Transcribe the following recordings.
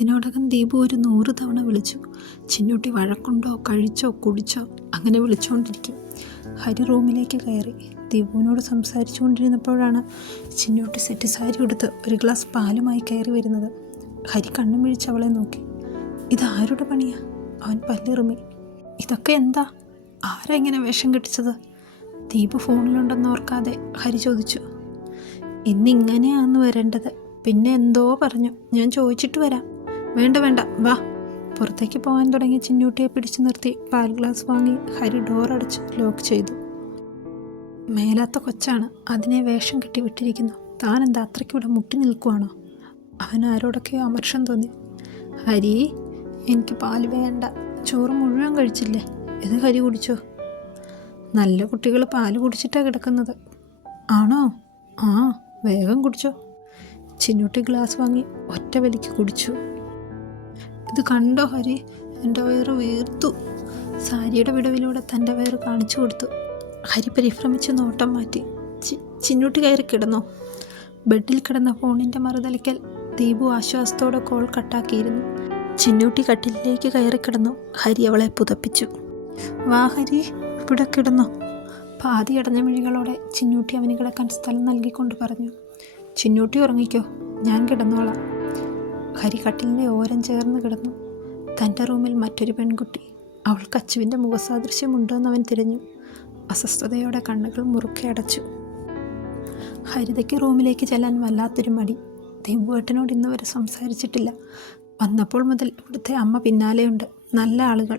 ഇതിനോടകം ദീപു ഒരു നൂറ് തവണ വിളിച്ചു. ചിന്നുട്ടി വഴക്കുണ്ടോ? കഴിച്ചോ? കുടിച്ചോ? അങ്ങനെ വിളിച്ചുകൊണ്ടിരിക്കും ഹരി റൂമിലേക്ക് കയറി. ദീപുവിനോട് സംസാരിച്ചു കൊണ്ടിരുന്നപ്പോഴാണ് ചിന്നുട്ടി സെറ്റ് സാരി എടുത്ത് ഒരു ഗ്ലാസ് പാലുമായി കയറി വരുന്നത്. ഹരി കണ്ണും മിഴിച്ച് അവളെ നോക്കി. ഇതാരുടെ പണിയാ? അവൻ പല്ലിറുമി. ഇതൊക്കെ എന്താ? ആരാ ഇങ്ങനെ വേഷം കെട്ടിച്ചത്? ദീപു ഫോണിലുണ്ടെന്ന് ഓർക്കാതെ ഹരി ചോദിച്ചു. ഇന്നിങ്ങനെയാന്ന് വരേണ്ടത്. പിന്നെ എന്തോ പറഞ്ഞു. ഞാൻ ചോദിച്ചിട്ട് വരാം. വേണ്ട വേണ്ട. വാ. പുറത്തേക്ക് പോകാൻ തുടങ്ങി ചിന്നൂട്ടിയെ പിടിച്ചു നിർത്തി പാൽ ഗ്ലാസ് വാങ്ങി ഹരി ഡോർ അടച്ച് ലോക്ക് ചെയ്തു. മേലാത്ത കൊച്ചാണ് അതിനെ വേഷം കെട്ടി വിട്ടിരിക്കുന്നു. താൻ എന്താ അത്രയ്ക്ക് ഇവിടെ മുട്ടി നിൽക്കുവാണോ? അവൻ ആരോടൊക്കെയോ അമർഷം തോന്നി. ഹരി എനിക്ക് പാൽ വേണ്ട. ചോറ് മുഴുവൻ കഴിച്ചില്ലേ? ഇത് ഹരി കുടിച്ചോ? നല്ല കുട്ടികൾ പാൽ കുടിച്ചിട്ടാണ് കിടക്കുന്നത്. ആണോ? ആ വേഗം കുടിച്ചോ. ചിന്നൂട്ടി ഗ്ലാസ് വാങ്ങി ഒറ്റ വലിക്ക് കുടിച്ചു. ഇത് കണ്ടോ ഹരി? എന്റെ വയറ് വീർത്തു. സാരിയുടെ വിടവിലൂടെ തന്റെ വയറ് കാണിച്ചു കൊടുത്തു. ഹരി പരിഭ്രമിച്ച് നോട്ടം മാറ്റി. ചി ചിന്നൂട്ട് കയറി കിടന്നു. ബെഡിൽ കിടന്ന ഫോണിന്റെ മറുതലിക്കൽ ദീപു ആശ്വാസത്തോടെ കോൾ കട്ടാക്കിയിരുന്നു. ചിന്നൂട്ടി കട്ടിലേക്ക് കയറി കിടന്നു. ഹരി അവളെ പുതപ്പിച്ചു. വാ ഹരി ഇവിടെ കിടന്നു. പാതി അടഞ്ഞ മിഴികളോടെ ചിന്നൂട്ടി അവന് കിടക്കാൻ സ്ഥലം നൽകിക്കൊണ്ട് പറഞ്ഞു. ചിന്നൂട്ടി ഉറങ്ങിക്കോ. ഞാൻ കിടന്നോളാം. ഹരി കട്ടിലിന്റെ ഓരം ചേർന്ന് കിടന്നു. തന്റെ റൂമിൽ മറ്റൊരു പെൺകുട്ടി. അവൾക്ക് അച്ചുവിന്റെ മുഖസാദൃശ്യമുണ്ടോയെന്ന് അവൻ തിരഞ്ഞു. അസ്വസ്ഥതയോടെ കണ്ണുകൾ മുറുക്കി അടച്ചു. ഹരിതയ്ക്ക് റൂമിലേക്ക് ചെല്ലാൻ വല്ലാത്തൊരു മടി. ദേവുവേട്ടനോട് ഇന്ന് വരെ സംസാരിച്ചിട്ടില്ല. വന്നപ്പോൾ മുതൽ ഇവിടുത്തെ അമ്മ പിന്നാലെയുണ്ട്. നല്ല ആളുകൾ.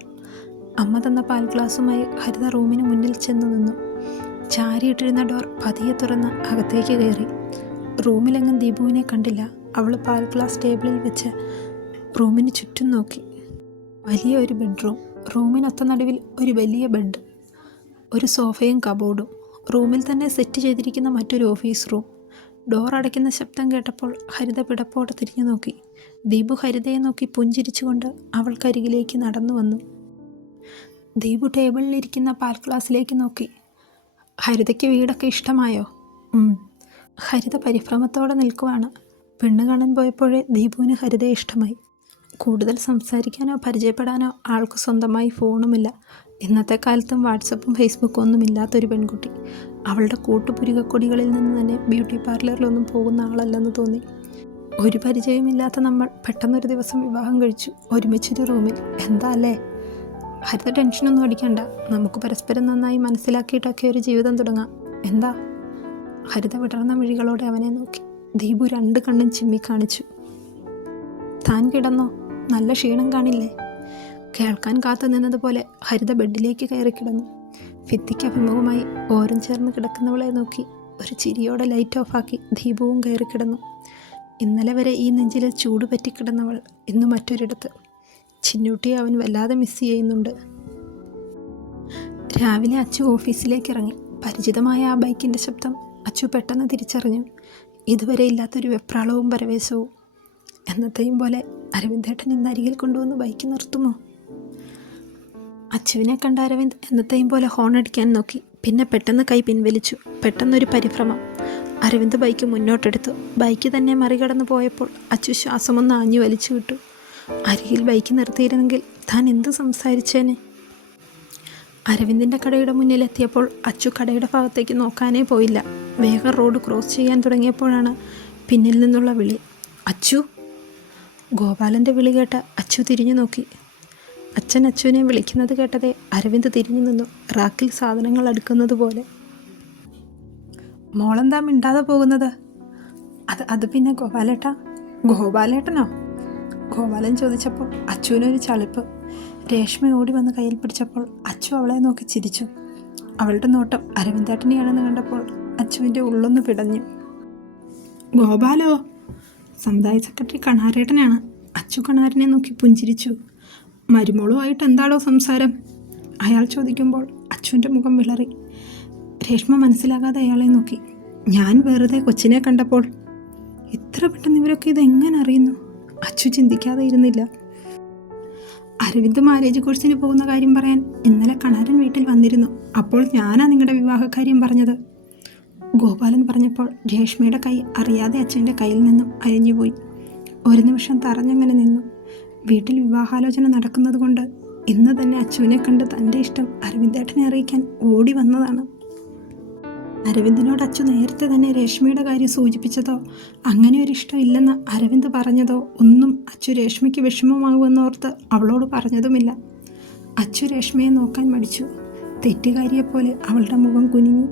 അമ്മ തന്ന പാൽ ഗ്ലാസുമായി ഹരിത റൂമിന് മുന്നിൽ ചെന്ന് നിന്നു. ചാരിയിട്ടിരുന്ന ഡോർ പതിയെ തുറന്ന് അകത്തേക്ക് കയറി. റൂമിലെങ്ങും ദീപുവിനെ കണ്ടില്ല. അവൾ പാൽ ഗ്ലാസ് ടേബിളിൽ വെച്ച് റൂമിന് ചുറ്റും നോക്കി. വലിയ ഒരു ബെഡ്റൂം റൂമിനൊത്ത നടുവിൽ ഒരു വലിയ ബെഡ് ഒരു സോഫയും കബോർഡും റൂമിൽ തന്നെ സെറ്റ് ചെയ്തിരിക്കുന്ന മറ്റൊരു ഓഫീസ് റൂം ഡോർ അടയ്ക്കുന്ന ശബ്ദം കേട്ടപ്പോൾ ഹരിത പിടപ്പോടെ തിരിഞ്ഞു നോക്കി. ദീപു ഹരിതയെ നോക്കി പുഞ്ചിരിച്ചുകൊണ്ട് അവൾക്കരികിലേക്ക് നടന്നു വന്നു. ദീപു ടേബിളിലിരിക്കുന്ന പാൽ ഗ്ലാസ്സിലേക്ക് നോക്കി. ഹരിതയ്ക്ക് വീടൊക്കെ ഇഷ്ടമായോ? ഹരിത പരിഭ്രമത്തോടെ നിൽക്കുവാണ്. പെണ്ണ് കാണാൻ പോയപ്പോഴേ ദീപുവിന് ഹരിതയെ ഇഷ്ടമായി. കൂടുതൽ സംസാരിക്കാനോ പരിചയപ്പെടാനോ ആൾക്ക് സ്വന്തമായി ഫോണുമില്ല. ഇന്നത്തെ കാലത്തും വാട്സപ്പും ഫേസ്ബുക്കും ഒന്നും ഇല്ലാത്തൊരു പെൺകുട്ടി. അവളുടെ കൂട്ടുപുരുകക്കൊടികളിൽ നിന്ന് തന്നെ ബ്യൂട്ടി പാർലറിലൊന്നും പോകുന്ന ആളല്ലെന്ന് തോന്നി. ഒരു പരിചയമില്ലാത്ത നമ്മൾ പെട്ടെന്നൊരു ദിവസം വിവാഹം കഴിച്ചു ഒരുമിച്ചൊരു റൂമിൽ. എന്താ അല്ലേ? ഹരിത ടെൻഷനൊന്നും അടിക്കണ്ട. നമുക്ക് പരസ്പരം നന്നായി മനസ്സിലാക്കിയിട്ടൊക്കെ ഒരു ജീവിതം തുടങ്ങാം. എന്താ? ഹരിത വിടർന്ന മിഴികളോടെ അവനെ നോക്കി. ദീപു രണ്ട് കണ്ണും ചിമ്മി കാണിച്ചു. താൻ കിടന്നോ? നല്ല ക്ഷീണം കാണില്ലേ? കേൾക്കാൻ കാത്തു നിന്നതുപോലെ ഹരിത ബെഡിലേക്ക് കയറി കിടന്നു. ഭിത്തിക്ക് അഭിമുഖമായി ഓരം ചേർന്ന് കിടക്കുന്നവളെ നോക്കി ഒരു ചിരിയോടെ ലൈറ്റ് ഓഫാക്കി ദീപവും കയറി കിടന്നു. ഇന്നലെ വരെ ഈ നെഞ്ചിലെ ചൂട് പറ്റിക്കിടന്നവൾ ഇന്ന് മറ്റൊരിടത്ത്. ചിന്നൂട്ടിയെ അവൻ വല്ലാതെ മിസ് ചെയ്യുന്നുണ്ട്. രാവിലെ അച്ചു ഓഫീസിലേക്ക് ഇറങ്ങി. പരിചിതമായ ആ ബൈക്കിന്റെ ശബ്ദം അച്ചു പെട്ടെന്ന് തിരിച്ചറിഞ്ഞു. ഇതുവരെ ഇല്ലാത്തൊരു വെപ്രാളവും പരവേശവും. എന്നത്തെയും പോലെ അരവിന്ദേട്ടൻ ഇന്ന് അരികിൽ കൊണ്ടുവന്ന് ബൈക്ക് നിർത്തുമോ? അച്ചുവിനെ കണ്ട അരവിന്ദ് എന്നത്തെയും പോലെ ഹോൺ അടിക്കാൻ നോക്കി. പിന്നെ പെട്ടെന്ന് കൈ പിൻവലിച്ചു. പെട്ടെന്നൊരു പരിഭ്രമം. അരവിന്ദ് ബൈക്ക് മുന്നോട്ടെടുത്തു. ബൈക്ക് തന്നെ മറികടന്നു പോയപ്പോൾ അച്ചു ശ്വാസമൊന്ന് ആഞ്ഞു വലിച്ചു വിട്ടു. അരികിൽ ബൈക്ക് നിർത്തിയിരുന്നെങ്കിൽ താൻ എന്ത് സംസാരിച്ചേനെ? അരവിന്ദിന്റെ കടയുടെ മുന്നിലെത്തിയപ്പോൾ അച്ചു കടയുടെ ഭാഗത്തേക്ക് നോക്കാനേ പോയില്ല. വേഗം റോഡ് ക്രോസ് ചെയ്യാൻ തുടങ്ങിയപ്പോഴാണ് പിന്നിൽ നിന്നുള്ള വിളി. അച്ചു? ഗോപാലന്റെ വിളി കേട്ട അച്ചു തിരിഞ്ഞു നോക്കി. അച്ഛൻ അച്ചുവിനെ വിളിക്കുന്നത് കേട്ടതേ അരവിന്ദ് തിരിഞ്ഞു നിന്നു. റാക്കിൽ സാധനങ്ങൾ അടുക്കുന്നത് പോലെ. മോളെന്താ മിണ്ടാതെ പോകുന്നത്? അത് അത് പിന്നെ ഗോപാലേട്ടാ. ഗോപാലേട്ടനോ? ഗോപാലൻ ചോദിച്ചപ്പോൾ അച്ചുവിനൊരു ചളിപ്പ്. രേഷ്മ ഓടി വന്ന് കയ്യിൽ പിടിച്ചപ്പോൾ അച്ചു അവളെ നോക്കി ചിരിച്ചു. അവളുടെ നോട്ടം അരവിന്ദേട്ടനെയാണെന്ന് കണ്ടപ്പോൾ അച്ചുവിന്റെ ഉള്ളൊന്ന് പിടഞ്ഞു. ഗോപാലോ? സമുദായ സെക്രട്ടറി കണാരേട്ടനാണ്. അച്ചു കണാരനെ നോക്കി പുഞ്ചിരിച്ചു. മരുമോളുമായിട്ട് എന്താണോ സംസാരം? അയാൾ ചോദിക്കുമ്പോൾ അച്ചുവിന്റെ മുഖം വിളറി. രേഷ്മ മനസ്സിലാകാതെ അയാളെ നോക്കി. ഞാൻ വെറുതെ കൊച്ചിനെ കണ്ടപ്പോൾ. ഇത്ര പെട്ടെന്ന് ഇവരൊക്കെ ഇതെങ്ങനെ അറിയുന്നു? അച്ചു ചിന്തിക്കാതെ ഇരുന്നില്ല. അരവിന്ദ് മാരേജ് കോഴ്സിന് പോകുന്ന കാര്യം പറയാൻ ഇന്നലെ കണാരൻ വീട്ടിൽ വന്നിരുന്നു. അപ്പോൾ ഞാനാ നിങ്ങളുടെ വിവാഹകാര്യം പറഞ്ഞത്. ഗോപാലൻ പറഞ്ഞപ്പോൾ രേഷ്മയുടെ കൈ അറിയാതെ അച്ഛന്റെ കയ്യിൽ നിന്നും അരിഞ്ഞുപോയി ഒരു നിമിഷം തറഞ്ഞങ്ങനെ നിന്നു. വീട്ടിൽ വിവാഹാലോചന നടക്കുന്നത് കൊണ്ട് ഇന്ന് തന്നെ അച്ചുവിനെ കണ്ട് തന്റെ ഇഷ്ടം അരവിന്ദേട്ടനെ അറിയിക്കാൻ ഓടി വന്നതാണ്. അരവിന്ദിനോട് അച്ചു നേരത്തെ തന്നെ രേഷ്മയുടെ കാര്യം സൂചിപ്പിച്ചതോ? അങ്ങനെ ഒരു ഇഷ്ടമില്ലെന്ന് അരവിന്ദ് പറഞ്ഞതോ? ഒന്നും അച്ചു രേഷ്മയ്ക്ക് വിഷമമാകുമെന്നോർത്ത് അവളോട് പറഞ്ഞതുമില്ല. അച്ചു രേഷ്മയെ നോക്കാൻ മടിച്ചു. തെറ്റുകാരിയെപ്പോലെ അവളുടെ മുഖം കുനിഞ്ഞു.